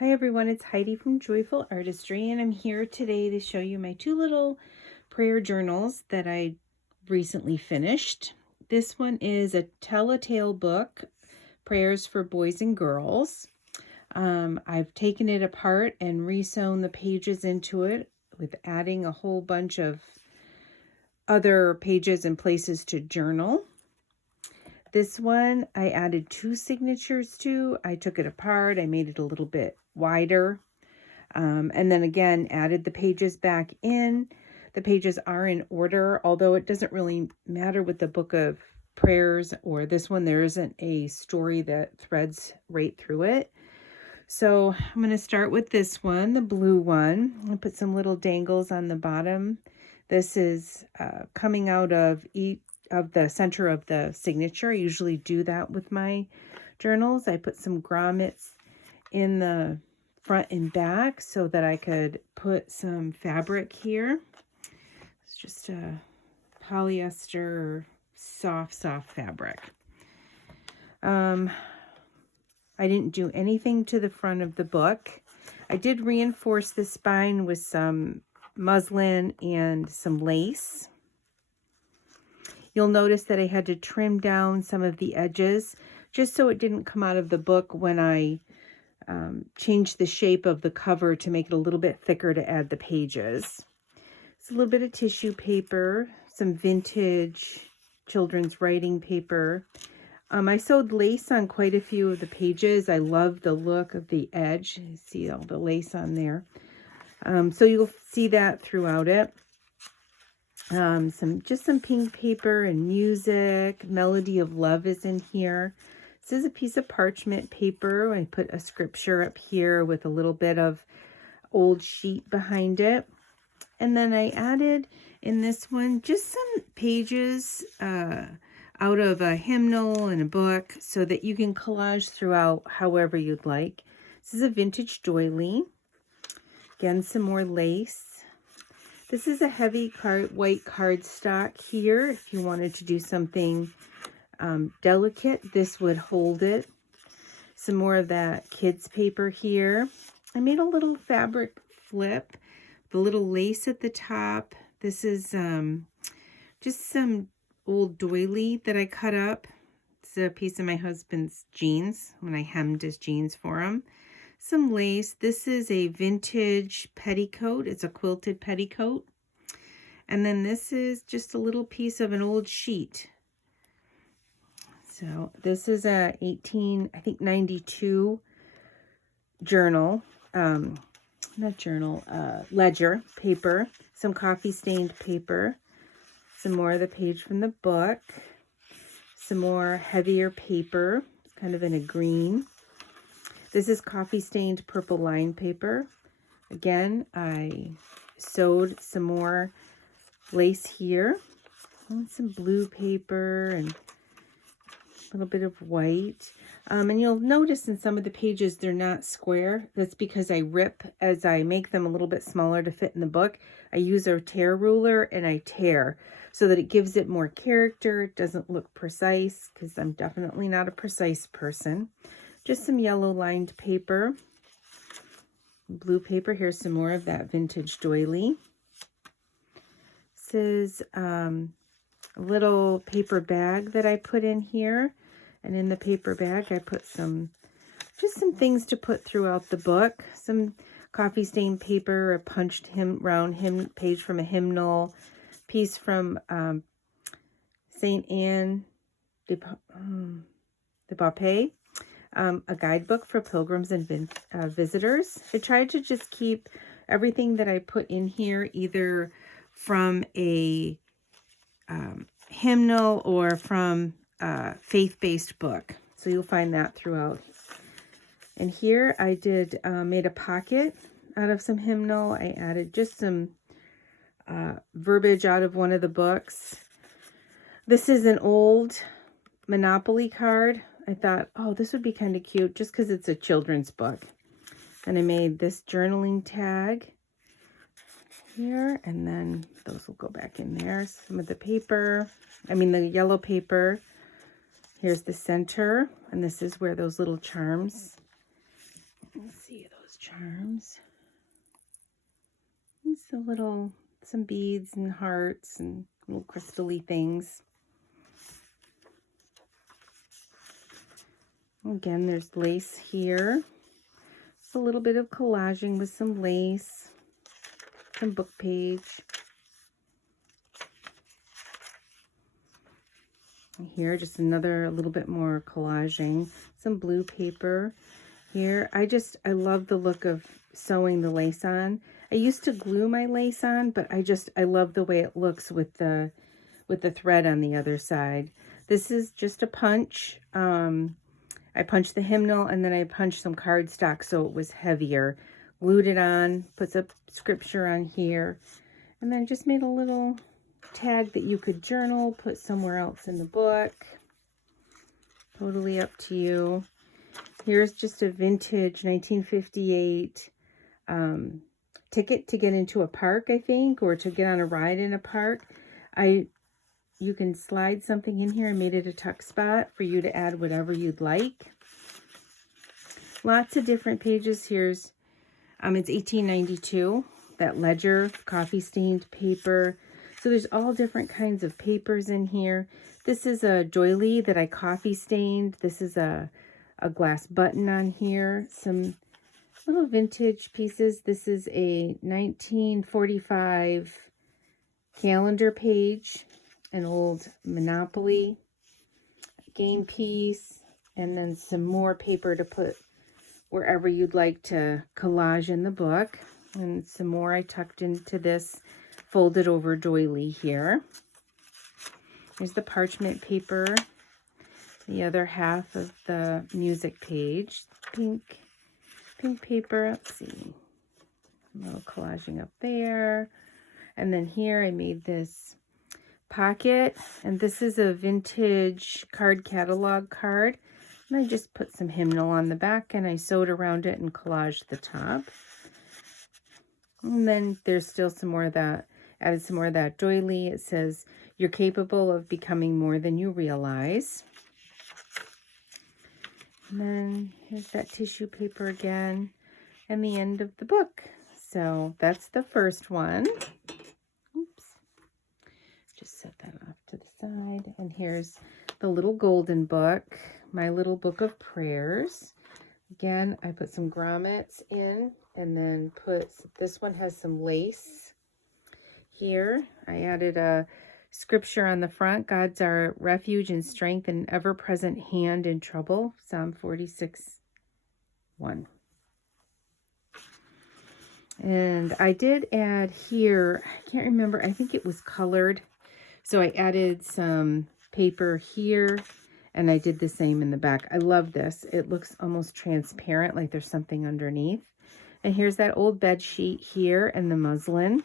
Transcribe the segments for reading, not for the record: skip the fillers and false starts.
Hi everyone, it's Heidi from Joyful Artistry, and I'm here today to show you my two little prayer journals that I recently finished. This one is a tell-a-tale book, Prayers for Boys and Girls. I've taken it apart and re-sewn the pages into it with adding a whole bunch of other pages and places to journal. This one I added 2 signatures to. I took it apart, I made it a little bit wider. And then again, added the pages back in. The pages are in order, although it doesn't really matter with the book of prayers or this one. There isn't a story that threads right through it. So I'm going to start with this one, the blue one. I'm going to put some little dangles on the bottom. This is coming out of the center of the signature. I usually do that with my journals. I put some grommets in the front and back so that I could put some fabric here. It's just a polyester soft fabric. I didn't do anything to the front of the book. I did reinforce the spine with some muslin and some lace. You'll notice that I had to trim down some of the edges just so it didn't come out of the book when I changed the shape of the cover to make it a little bit thicker to add the pages. It's a little bit of tissue paper, some vintage children's writing paper. I sewed lace on quite a few of the pages. I love the look of the edge. You see all the lace on there. So you'll see that throughout it. Some pink paper and music. Melody of Love is in here. This is a piece of parchment paper. I put a scripture up here with a little bit of old sheet behind it. And then I added in this one just some pages out of a hymnal and a book so that you can collage throughout however you'd like. This is a vintage doily. Again, some more lace. This is a heavy white cardstock here. If you wanted to do something delicate, this would hold it. Some more of that kids paper here. I made a little fabric flip, the little lace at the top. This is just some old doily that I cut up. It's a piece of my husband's jeans when I hemmed his jeans for him. Some lace. This is a vintage petticoat. It's a quilted petticoat. And then this is just a little piece of an old sheet. So this is a 92 journal, ledger paper, some coffee stained paper, some more of the page from the book, some more heavier paper. It's kind of in a green. This is coffee stained purple line paper. Again, I sewed some more lace here, and some blue paper and a little bit of white. And you'll notice in some of the pages they're not square. That's because I rip as I make them a little bit smaller to fit in the book. I use a tear ruler and I tear so that it gives it more character. It doesn't look precise because I'm definitely not a precise person. Just some yellow lined paper. Blue paper. Here's some more of that vintage doily. This is a little paper bag that I put in here. And in the paper bag, I put just some things to put throughout the book. Some coffee stained paper, a punched round page from a hymnal, piece from St. Anne de Beaupré, a guidebook for pilgrims and visitors. I tried to just keep everything that I put in here either from a hymnal or from a faith-based book. So you'll find that throughout. And here I made a pocket out of some hymnal. I added just some verbiage out of one of the books. This is an old Monopoly card. I thought, oh, this would be kind of cute just because it's a children's book. And I made this journaling tag here, and then those will go back in there. Some of the paper, the yellow paper. Here's the center, and this is where those little charms, let's see see those charms. It's some beads and hearts and little crystal-y things. Again, there's lace here. Just a little bit of collaging with some lace, some book page. And here, just another little bit more collaging, some blue paper. Here, I love the look of sewing the lace on. I used to glue my lace on, but I love the way it looks with the thread on the other side. This is just a punch. I punched the hymnal and then I punched some cardstock so it was heavier. Glued it on, put some scripture on here, and then just made a little tag that you could journal, put somewhere else in the book. Totally up to you. Here's just a vintage 1958 ticket to get into a park, I think, or to get on a ride in a park. You can slide something in here. I made it a tuck spot for you to add whatever you'd like. Lots of different pages. Here's, it's 1892, that ledger, coffee stained paper. So there's all different kinds of papers in here. This is a doily that I coffee stained. This is a glass button on here. Some little vintage pieces. This is a 1945 calendar page, an old Monopoly game piece, and then some more paper to put wherever you'd like to collage in the book. And some more I tucked into this folded over doily here. Here's the parchment paper, the other half of the music page, pink paper. Let's see, a little collaging up there. And then here I made this pocket, and this is a vintage card catalog card. And I just put some hymnal on the back and I sewed around it and collaged the top. And then there's still some more of that, added some more of that doily. It says, "You're capable of becoming more than you realize." And then here's that tissue paper again, and the end of the book. So that's the first one. Oops. Just set that off to the side. And here's the little golden book, my little book of prayers. Again, I put some grommets in, and then this one has some lace here. I added a scripture on the front. God's our refuge and strength and ever-present hand in trouble. Psalm 46:1. And I did add here, I can't remember, I think it was colored. So I added some paper here, and I did the same in the back. I love this. It looks almost transparent, like there's something underneath. And here's that old bed sheet here and the muslin.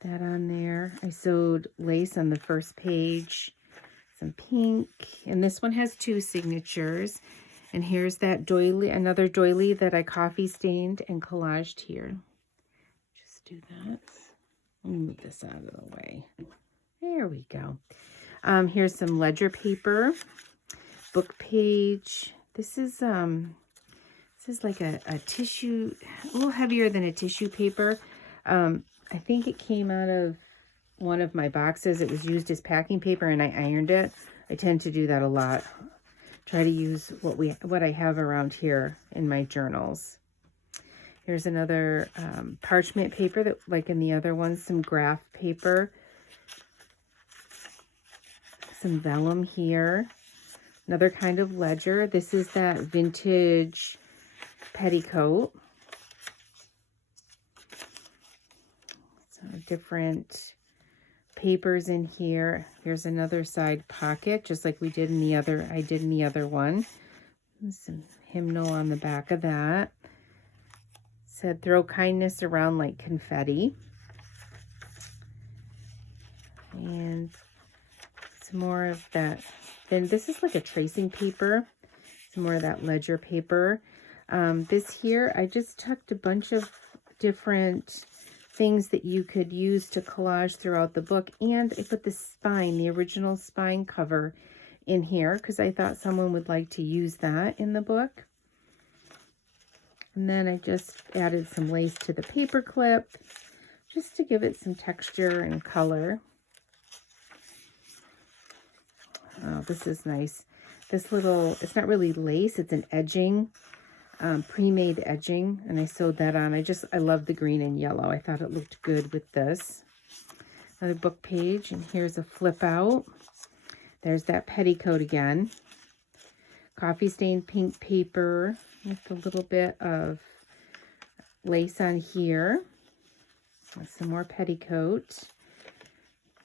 That on there. I sewed lace on the first page, some pink, and this one has two signatures. And here's that doily, another doily that I coffee stained and collaged here. Just do that. Let me move this out of the way. There we go. Here's some ledger paper, book page. This is like a tissue, a little heavier than a tissue paper. I think it came out of one of my boxes. It was used as packing paper and I ironed it. I tend to do that a lot. Try to use what I have around here in my journals. Here's another parchment paper that, like in the other ones, some graph paper. Some vellum here. Another kind of ledger. This is that vintage petticoat. Different papers in here. Here's another side pocket, just like I did in the other one. Some hymnal on the back of that. Said, "Throw kindness around like confetti." And some more of that. Then this is like a tracing paper. Some more of that ledger paper. This here, I just tucked a bunch of different things that you could use to collage throughout the book, and I put the original spine cover in here because I thought someone would like to use that in the book. And then I just added some lace to the paper clip just to give it some texture and color. Oh, this is nice. This little, it's not really lace, it's an edging, pre-made edging, and I sewed that on. I love the green and yellow. I thought it looked good with this. Another book page, and here's a flip out. There's that petticoat again. Coffee stained pink paper with a little bit of lace on here. Some more petticoat.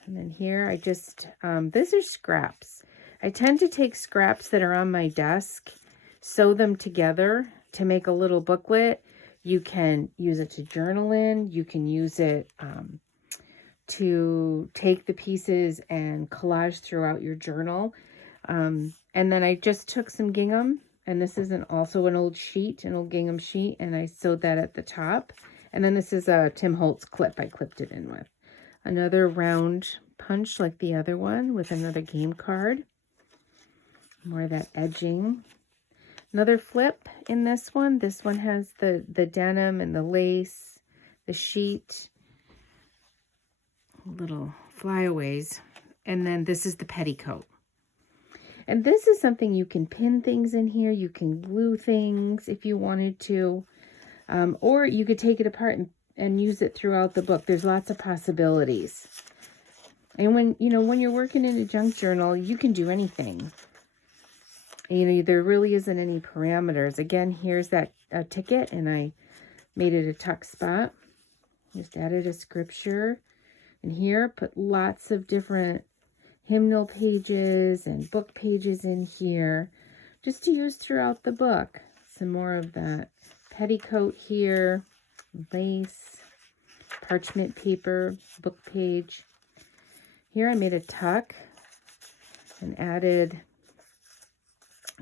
And then here I just, these are scraps. I tend to take scraps that are on my desk, sew them together to make a little booklet. You can use it to journal in. You can use it to take the pieces and collage throughout your journal. And then I just took some gingham, and this is also an old sheet, an old gingham sheet, and I sewed that at the top. And then this is a Tim Holtz clip I clipped it in with. Another round punch like the other one with another game card. More of that edging. Another flip in this one. This one has the denim and the lace, the sheet, little flyaways. And then this is the petticoat. And this is something you can pin things in here. You can glue things if you wanted to. Or you could take it apart and use it throughout the book. There's lots of possibilities. And when you're working in a junk journal, you can do anything. There really isn't any parameters. Again, here's that ticket, and I made it a tuck spot. Just added a scripture. And here, put lots of different hymnal pages and book pages in here, just to use throughout the book. Some more of that petticoat here, lace, parchment paper, book page. Here I made a tuck and added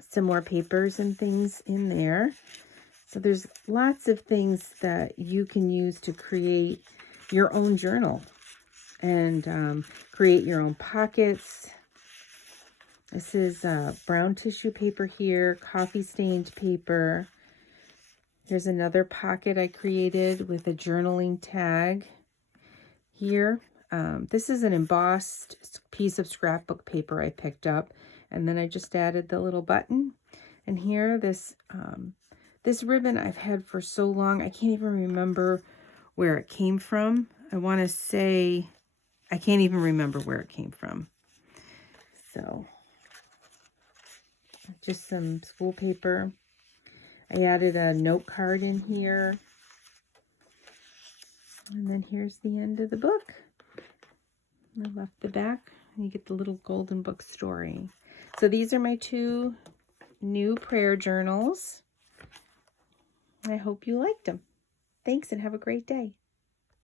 some more papers and things in there. So there's lots of things that you can use to create your own journal and create your own pockets. This is brown tissue paper here, coffee stained paper. Here's another pocket I created with a journaling tag here. This is an embossed piece of scrapbook paper I picked up, and then I just added the little button. And here, this ribbon I've had for so long, I can't even remember where it came from. I want to say, I can't even remember where it came from. So, just some school paper. I added a note card in here. And then here's the end of the book. I left the back, and you get the little golden book story. So these are my 2 new prayer journals. I hope you liked them. Thanks, and have a great day.